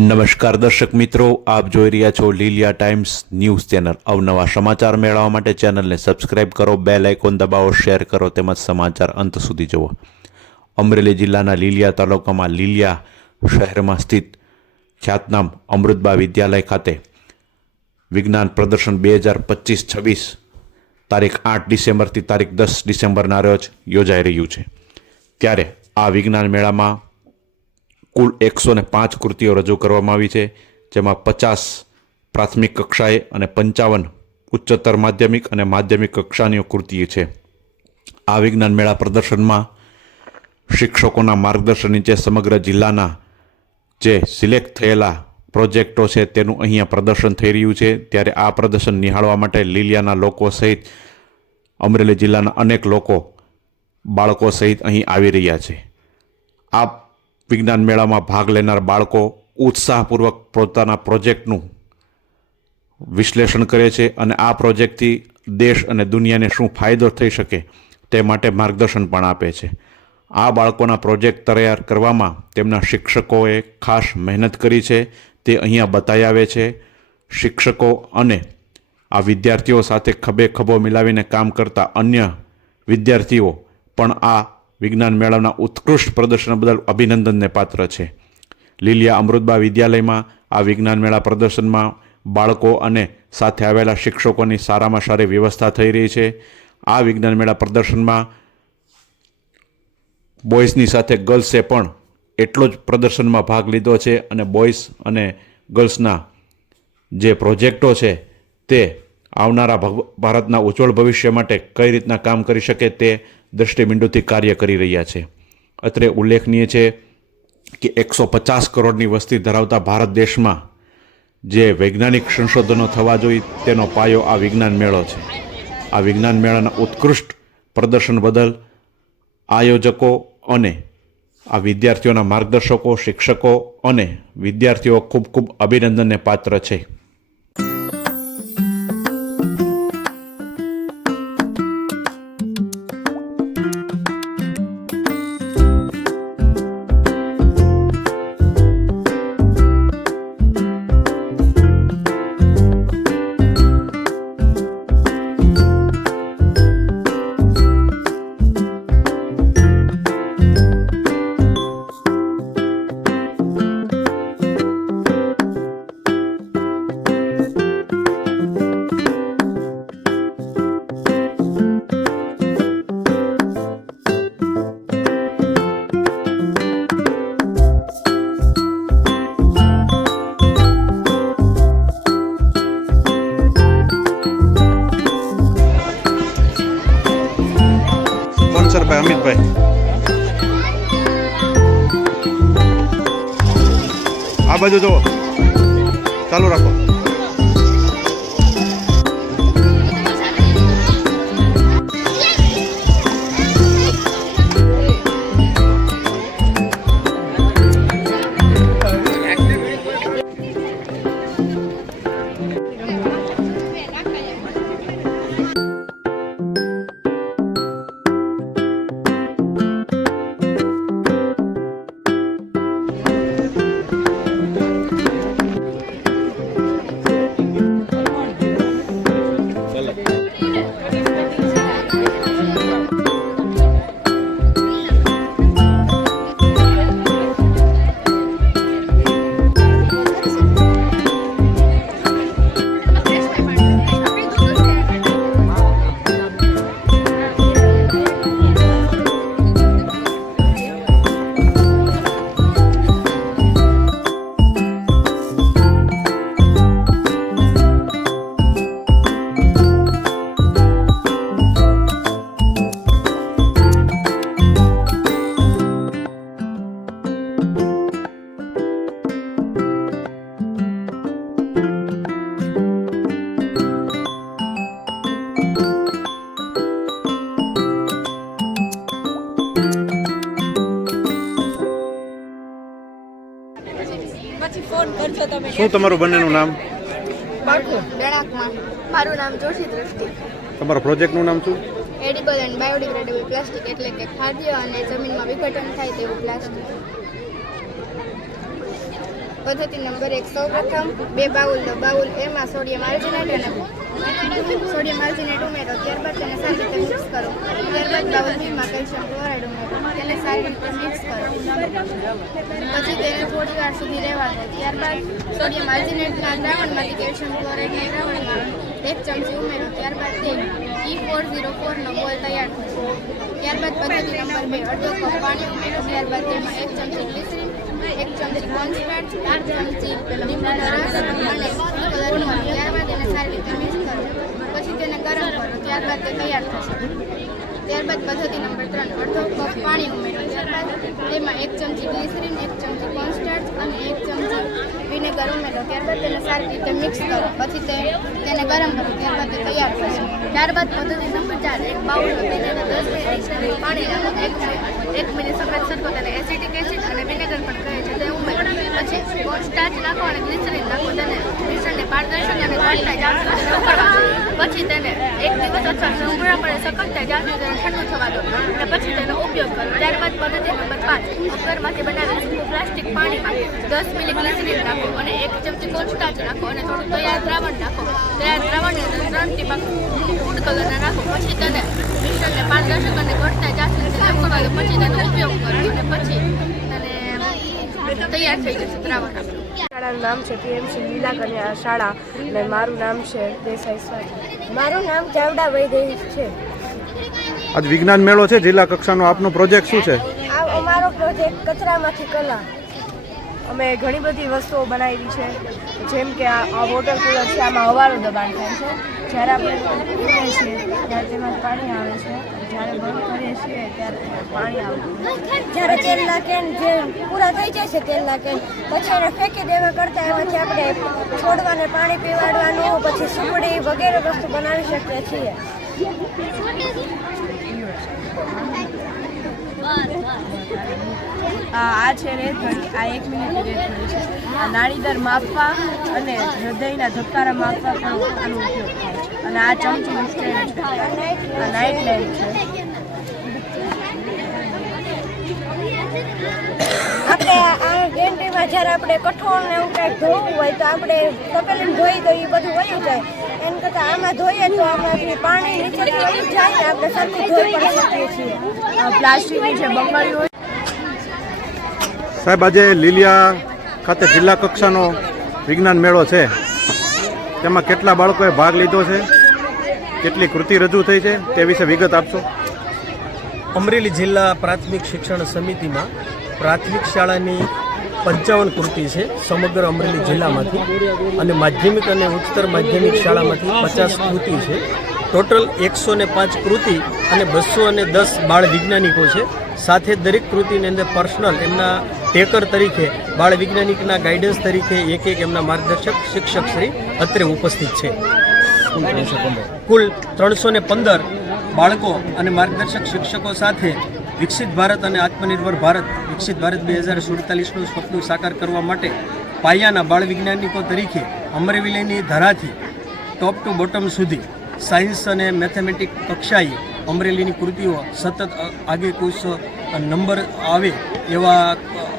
નમસ્કાર દર્શક મિત્રો, આપ જોઈ રહ્યા છો લીલિયા ટાઈમ્સ ન્યૂઝ ચેનલ. અવનવા સમાચાર મેળવવા માટે ચેનલને સબસ્ક્રાઇબ કરો, બેલ આઇકોન દબાવો, શેર કરો તેમજ સમાચાર અંત સુધી જુઓ. અમરેલી જિલ્લાના લીલિયા તાલુકામાં લીલિયા શહેરમાં સ્થિત ખ્યાતનામ અમૃતબા વિદ્યાલય ખાતે વિજ્ઞાન પ્રદર્શન બે હજાર પચીસ છવ્વીસ તારીખ આઠ ડિસેમ્બરથી તારીખ દસ ડિસેમ્બરના રોજ યોજાઈ રહ્યું છે. ત્યારે આ વિજ્ઞાન મેળામાં કુલ એકસો ને પાંચ કૃતિઓ રજૂ કરવામાં આવી છે, જેમાં પચાસ પ્રાથમિક કક્ષાએ અને પંચાવન ઉચ્ચતર માધ્યમિક અને માધ્યમિક કક્ષાની કૃતિઓ છે. આ વિજ્ઞાન મેળા પ્રદર્શનમાં શિક્ષકોના માર્ગદર્શન નીચે સમગ્ર જિલ્લાના જે સિલેક્ટ થયેલા પ્રોજેક્ટો છે તેનું અહીંયા પ્રદર્શન થઈ રહ્યું છે. ત્યારે આ પ્રદર્શન નિહાળવા માટે લીલિયાના લોકો સહિત અમરેલી જિલ્લાના અનેક લોકો બાળકો સહિત અહીં આવી રહ્યા છે. આ વિજ્ઞાન મેળામાં ભાગ લેનાર બાળકો ઉત્સાહપૂર્વક પોતાના પ્રોજેક્ટનું વિશ્લેષણ કરે છે અને આ પ્રોજેક્ટથી દેશ અને દુનિયાને શું ફાયદો થઈ શકે તે માટે માર્ગદર્શન પણ આપે છે. આ બાળકોના પ્રોજેક્ટ તૈયાર કરવામાં તેમના શિક્ષકોએ ખાસ મહેનત કરી છે. તે અહીંયા બતાવી આવે છે. શિક્ષકો અને આ વિદ્યાર્થીઓ સાથે ખભે ખભો મિલાવીને કામ કરતા અન્ય વિદ્યાર્થીઓ પણ આ વિજ્ઞાન મેળાના ઉત્કૃષ્ટ પ્રદર્શન બદલ અભિનંદનને પાત્ર છે. લીલિયા અમૃતબા વિદ્યાલયમાં આ વિજ્ઞાન મેળા પ્રદર્શનમાં બાળકો અને સાથે આવેલા શિક્ષકોની સારામાં સારી વ્યવસ્થા થઈ રહી છે. આ વિજ્ઞાન મેળા પ્રદર્શનમાં બોયઝની સાથે ગર્લ્સે પણ એટલો જ પ્રદર્શનમાં ભાગ લીધો છે અને બોયઝ અને ગર્લ્સના જે પ્રોજેક્ટો છે તે આવનારા ભારતના ઉજ્જવળ ભવિષ્ય માટે કઈ રીતના કામ કરી શકે તે દૃષ્ટિબિંદુથી કાર્ય કરી રહ્યા છે. અત્રે ઉલ્લેખનીય છે કે એકસો પચાસ કરોડની વસ્તી ધરાવતા ભારત દેશમાં જે વૈજ્ઞાનિક સંશોધનો થવા જોઈએ તેનો પાયો આ વિજ્ઞાન મેળો છે. આ વિજ્ઞાન મેળાના ઉત્કૃષ્ટ પ્રદર્શન બદલ આયોજકો અને આ વિદ્યાર્થીઓના માર્ગદર્શકો, શિક્ષકો અને વિદ્યાર્થીઓ ખૂબ ખૂબ અભિનંદનને પાત્ર છે. આ બાજુ જુઓ. ચાલુ રાખો. ફોન કરજો તમે. શું તમારું બંનેનું નામ? મારું નામ જોશી દ્રષ્ટિ. તમારા પ્રોજેક્ટનું નામ શું? એડિબલ એન્ડ બાયોડિગ્રેડેબલ પ્લાસ્ટિક એટલે કે ખાદ્ય અને જમીનમાં વિઘટન થાય તેવું પ્લાસ્ટિક. પદ્ધતિ નંબર એક સૌ પ્રથમ બે બાઉલ લો બાઉલ એમાં સોડિયમ આર્જિનેટ અને સોડિયમ આર્જિનેટ ઉમેરો. ત્યારબાદ તેને સારી રીતે મિક્સ કરો. ત્યારબાદ બાઉલ બીમાં કેલ્શિયમ ક્લોરાઇડ ઉમેરો. તેને સારી રીતે મિક્સ કરો. પછી તેને થોડી વાર સુધી રહેવા દો. ત્યારબાદ સોડિયમ આર્જિનેટના દ્રાવણમાંથી કેલ્શિયમ ક્લોરાઇડના દ્રાવણમાં એક ચમચી ઉમેરો. ત્યારબાદ તે ઈ ફોર ઝીરો ફોરનો બોલ તૈયાર થશે ત્યારબાદ પદ્ધતિ નંબર બે, અડધો કપ પાણી ઉમેરો. ત્યારબાદ તેમાં એક ચમચી ગ્લિસરીન એક ચમચી ચમચી લીંબુનો ત્યારબાદ એને સારી રીતે મિક્સ કરો પછી તેને ગરમ ત્યારબાદ તે તૈયાર થશે. ત્યારબાદ પદ્ધતિ નંબર ત્રણ, અડધો કપ પાણી ઉમેરો. ત્યારબાદ તેમાં એક ચમચી ગ્લિસરીન એક ચમચી કોન્સ્ટાર્ચ અને એક ચમચી વિનેગર ઉમેરો. ત્યારબાદ તેને સારી રીતે મિક્સ કરો. પછી તે તેને ગરમ કરો. ત્યારબાદ તે તૈયાર થશે. ત્યારબાદ પદ્ધતિ નંબર ચાર, એક બાઉલ તેને દસ મિનિટ પાણી નાખો એક મિનિટ સફેદ સરખો તેને એસિડિક એસિડ અને વિનેગર પણ પછી કોન્સ્ટાર્ચ નાખો અને ગ્લિસરીન નાખો તેને. મિશ્રણને પારદર્શક અને પછી તેને એક દિવસ અથવા સંપૂર્ણપણે સખત થાય જ્યાં સુધી તેને ઠંડુ થવા દો અને પછી તેનો ઉપયોગ કરો. ત્યારબાદ પદ્ધતિ નંબર પાંચ. કુકરમાંથી બનાવેલ પ્લાસ્ટિક પાણીમાં દસ મિલી ગ્લિસરીન નાખો અને એક ચમચી કોન્સ્ટાર્ચ નાખો અને થોડું તૈયાર દ્રાવણ નાખો તૈયાર દ્રાવણની ત્રણ ટીપા ફૂડ કલરના નાખો પછી તેને મિશ્રણને પારદર્શક અને ઘટતા જ્યાં સુધી પછી તેનો ઉપયોગ તૈયાર થઈ જશે. આપણું શાળાનું નામ છે પીએમસી લીલા કન્યા શાળા અને મારું નામ છે દેસાઈ સ્વાતિ મારું નામ ચાવડા વૈદેહી છે. આજ વિજ્ઞાન મેળો છે જિલ્લા કક્ષાનો. આપનો પ્રોજેક્ટ શું છે? અમારો પ્રોજેક્ટ કચરામાંથી કલા. અમે ઘણી બધી વસ્તુઓ બનાવી છે. જેમ કે આ વોટર કુલર છે, આમાં હવાનું દબાણ થાય છે. જ્યારે આપણે છીએ, ત્યારે તેમાં પાણી આવે છે. જ્યારે બંધ કરીએ છીએ, ત્યારે પાણી આવે જ્યારે તેલના કેન જે પૂરા થઈ જાય છે તેલના કેન પછી એને ફેંકી દેવા કરતાં એમાંથી આપણે છોડવાને પાણી પીવાડવાનું, પછી સુપડી વગેરે વસ્તુ બનાવી શકીએ છીએ. આ આ છે રેત ઘડી. આ એક મિનિટની રેત ઘડી છે. આ નાડીદર માપવા અને હૃદયના ધબકારા માપવા પણ આનો ઉપયોગ થાય છે. અને આ ચમચીનું સ્ટેન્ડ છે. આ નાઇટ લેમ્પ છે. આપણે આ ગેન્ટ્રીમાં જ્યારે આપણે કઠોળ ને એવું કાંઈક ધોવું હોય તો આપણે તપેલીને ધોઈ તો એ બધું વયું જાય. એમ કરતાં આમાં ધોઈએ તો આમાંથી પાણી નીચેથી વયું જાય ને આપણે સરખું ધોઈ પણ શકીએ છીએ. પ્લાસ્ટિકની જે બંગડી હોય સાહેબ, આજે લીલિયા ખાતે જિલ્લા કક્ષાનો વિજ્ઞાન મેળો છે. તેમાં કેટલા બાળકોએ ભાગ લીધો છે? કેટલી કૃતિ રજૂ થઈ છે? તે વિશે વિગત આપશો? અમરેલી જિલ્લા પ્રાથમિક શિક્ષણ સમિતિમાં પ્રાથમિક શાળાની પંચાવન કૃતિ છે સમગ્ર અમરેલી જિલ્લામાંથી અને માધ્યમિક અને ઉચ્ચતર માધ્યમિક શાળામાંથી પચાસ કૃતિ છે. ટોટલ એકસો ને પાંચ કૃતિ અને બસો અને દસ બાળ વૈજ્ઞાનિકો છે. સાથે દરેક કૃતિની અંદર પર્સનલ એમના ટેકર તરીકે બાળ વૈજ્ઞાનિકના ગાઈડન્સ તરીકે એક એક એમના માર્ગદર્શક શિક્ષક શ્રી અત્રે ઉપસ્થિત છે. કુલ ત્રણસો ને પંદર બાળકો અને માર્ગદર્શક શિક્ષકો સાથે વિકસિત ભારત અને આત્મનિર્ભર ભારત વિકસિત ભારત બે હજાર સુડતાલીસનું સ્વપ્ન સાકાર કરવા માટે પાયાના બાળ વૈજ્ઞાનિકો તરીકે અમરેલીની ધરાથી ટોપ ટુ બોટમ સુધી સાયન્સ અને મેથેમેટિક કક્ષાએ અમરેલીની કૃતિઓ સતત આગે કુશ નંબર આવે એવા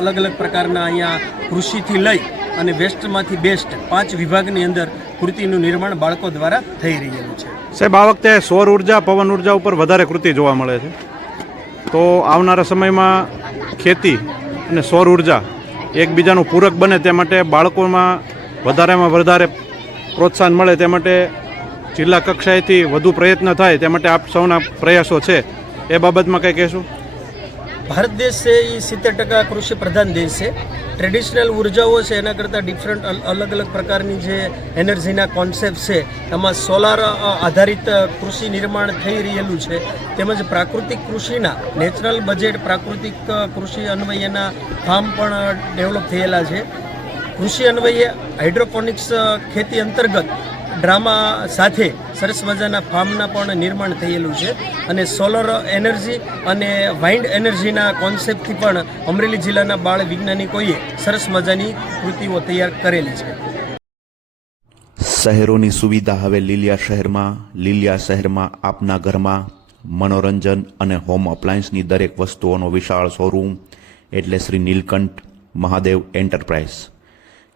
અલગ અલગ પ્રકારના અહીંયા કૃષિથી લઈ અને વેસ્ટમાંથી બેસ્ટ પાંચ વિભાગની અંદર કૃતિનું નિર્માણ બાળકો દ્વારા થઈ રહેલું છે. સાહેબ, આ વખતે સૌર ઊર્જા, પવન ઊર્જા ઉપર વધારે કૃતિ જોવા મળે છે. તો આવનારા સમયમાં ખેતી અને સૌર ઊર્જા એકબીજાનું પૂરક બને તે માટે બાળકોમાં વધારેમાં વધારે પ્રોત્સાહન મળે તે માટે જિલ્લા કક્ષાએથી વધુ પ્રયત્ન થાય તે માટે આપ સૌના પ્રયાસો છે. એ બાબતમાં કંઈ કહેશું? ભારત દેશ છે એ સિત્તેર ટકા કૃષિ પ્રધાન દેશ છે. ટ્રેડિશનલ ઉર્જાઓ છે એના કરતાં ડિફરન્ટ અલગ અલગ પ્રકારની જે એનર્જીના કોન્સેપ્ટ છે, એમાં સોલાર આધારિત કૃષિ નિર્માણ થઈ રહેલું છે. તેમજ પ્રાકૃતિક કૃષિના નેચરલ બજેટ પ્રાકૃતિક કૃષિ અન્વયના ફાર્મ પણ ડેવલપ થયેલા છે. કૃષિ અન્વયે હાઇડ્રોપોનિક્સ ખેતી અંતર્ગત ડ્રામા સાથે સરસ મજાના ફાર્મના પણ નિર્માણ થયેલું છે. અને સોલર એનર્જી અને વાઇન્ડ એનર્જીના કોન્સેપ્ટથી પણ અમરેલી જિલ્લાના બાળ વૈજ્ઞાનિકોએ સરસ મજાની કૃતિઓ તૈયાર કરેલી છે. શહેરોની સુવિધા હવે લીલિયા શહેરમાં લીલિયા શહેરમાં આપના ઘરમાં, મનોરંજન અને હોમ અપ્લાયન્સની દરેક વસ્તુઓનો વિશાળ શોરૂમ એટલે શ્રી નીલકંઠ મહાદેવ એન્ટરપ્રાઇઝ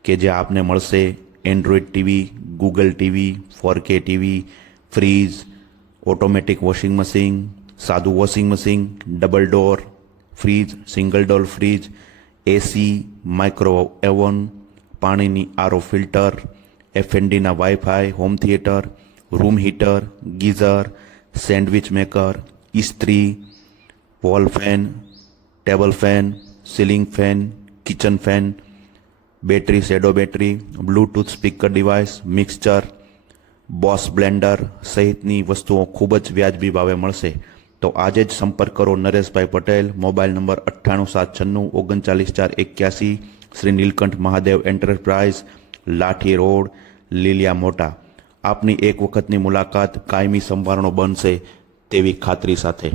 કે જે આપને મળશે android TV Google TV four K TV fridge automatic washing machine સાદું washing machine double door fridge single door fridge AC micro oven પાણીની આરો filter એફએનડીના wifi home theatre room heater geyser sandwich maker ઇસ્ત્રી wall fan table fan ceiling fan kitchen fan battery shadow battery bluetooth speaker device mixture boss blender સહિતની વસ્તુઓ ખૂબ જ વ્યાજબી ભાવે મળશે. તો આજે જ સંપર્ક કરો નરેશભાઈ પટેલ, મોબાઈલ નંબર અઠ્ઠાણું સાત છન્નું, ઓગણચાલીસ ચાર એક્યાસી, શ્રી નીલકંઠ મહાદેવ એન્ટરપ્રાઇઝ, લાઠી રોડ, લીલિયા મોટા. આપની એક વખતની મુલાકાત કાયમી સંભારણો બનશે તેવી ખાતરી સાથે.